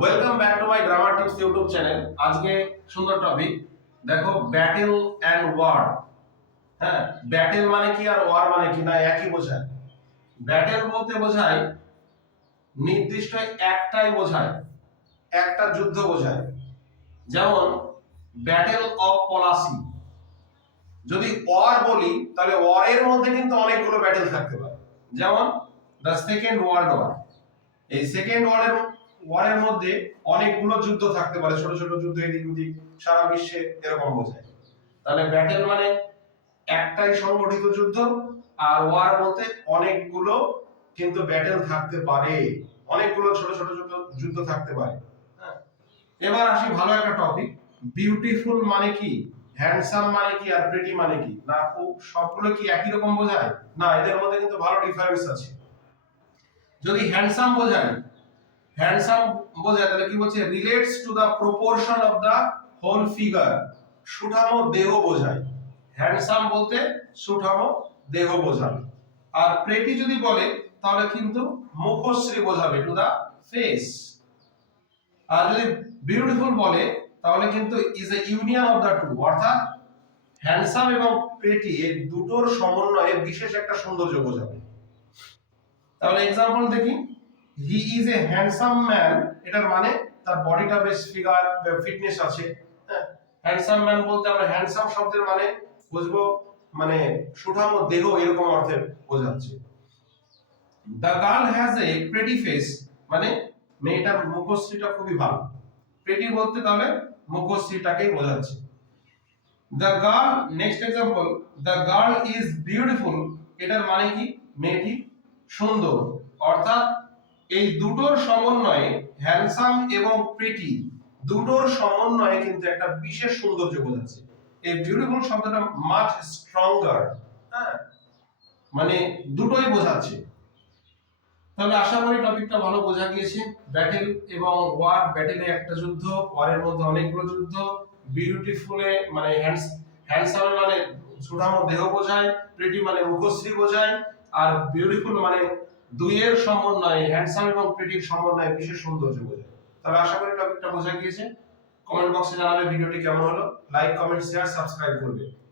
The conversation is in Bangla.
Welcome back to my grammar tips YouTube channel. আজকে সুন্দর টপিক দেখো, ব্যাটেল এন্ড ওয়ার। হ্যাঁ, ব্যাটেল মানে কি আর ওয়ার মানে কি? না, একই বোঝায়। ব্যাটেল বলতে বোঝায় নির্দিষ্ট একটাই বোঝায়, একটা যুদ্ধ বোঝায়। যেমন ব্যাটেল অফ পলাশি। যদি ওয়ার বলি তাহলে ওয়ারের মধ্যে কিন্তু অনেকগুলো ব্যাটেল থাকতে পারে। যেমন দ্য সেকেন্ড ওয়ার্ল্ড ওয়ার। এই সেকেন্ড ওয়ারের মধ্যে অনেকগুলো যুদ্ধ থাকতে পারে, ছোট ছোট যুদ্ধ এদিক ওদিক সারা বিশ্বে, এরকম বোঝায়। তাহলে ব্যাটেল মানে একটাই সংগঠিত যুদ্ধ, আর ওয়ার বলতে অনেকগুলো কিন্তু ব্যাটেল থাকতে পারে, অনেকগুলো ছোট ছোট যুদ্ধ থাকতে পারে। হ্যাঁ, এবার আসি ভালো একটা টপিক, বিউটিফুল মানে কি, হ্যান্ডসাম মানে কি, আর প্রিটি মানে কি? না, সবগুলো কি একই রকম বোঝায়? না, এদের মধ্যে কিন্তু ভালো ডিফারেন্স আছে। যদি হ্যান্ডসাম বোঝায়, তাহলে কি বলছে? Relates to the proportion of the whole figure. সুঠামো দেহ বোঝায়। হ্যান্ডসাম বলতে সুঠামো দেহ বোঝাবে। আর প্রেটি যদি বলে তাহলে কিন্তু মুখশ্রী বোঝাবে, টু দা ফেস। আর যদি বিউটিফুল বলে তাহলে কিন্তু is a union of the two, অর্থাৎ হ্যান্ডসাম এবং প্রেটি এই দুটোর সমন্বয়ে বিশেষ একটা সৌন্দর্য বোঝাবে। তাহলে এক্সাম্পল দেখি, he is a handsome man, এটার মানে তার বডিটা বেশ ফিগার ফিটনেস আছে। হ্যান্ডসাম ম্যান বলতে আমরা হ্যান্ডসাম শব্দের মানে বুঝবো মানে সুঠামো দেহ, এরকম অর্থে বোঝাচ্ছে। The girl has a pretty face, মানে মেয়েটার মুখশ্রীটা খুবই ভালো। প্রেটি বলতে তাহলে মুখশ্রীটাকেই বোঝাচ্ছে। The girl, next example, the girl is beautiful, এটার মানে কি? মেয়েটি সুন্দর। অর্থাৎ এই দুটোর সমন্বয়ে, হ্যান্ডসাম এবং প্রিটি দুটোর সমন্বয়ে কিন্তু একটা বিশেষ সৌন্দর্য বোঝাচ্ছে। এই বিউটিফুল শব্দটা মাচ স্ট্রঙ্গার, হ্যাঁ, মানে দুটোই বোঝাচ্ছে। তাহলে আশা করি টপিকটা ভালো বোঝা গিয়েছে। ব্যাটেল এবং ওয়ার, ব্যাটেলে একটা যুদ্ধ, ওয়ারের মধ্যে অনেকগুলো যুদ্ধ। বিউটিফুলে মানে হ্যান্ডসাম মানে সুঠামো দেহ বোঝায়, প্রিটি মানে মুখশ্রী বোঝায়, আর বিউটিফুল মানে দুইয়ের সমন্বয়ে, হ্যান্ডসাম এবং প্রিটির সমন্বয়ে বিশেষ সৌন্দর্য বোঝায়। তাহলে আশা করি টপিকটা বোঝা গিয়েছে। কমেন্ট বক্সে জানাবে ভিডিওটি কেমন হলো। লাইক, কমেন্ট, শেয়ার, সাবস্ক্রাইব করবে।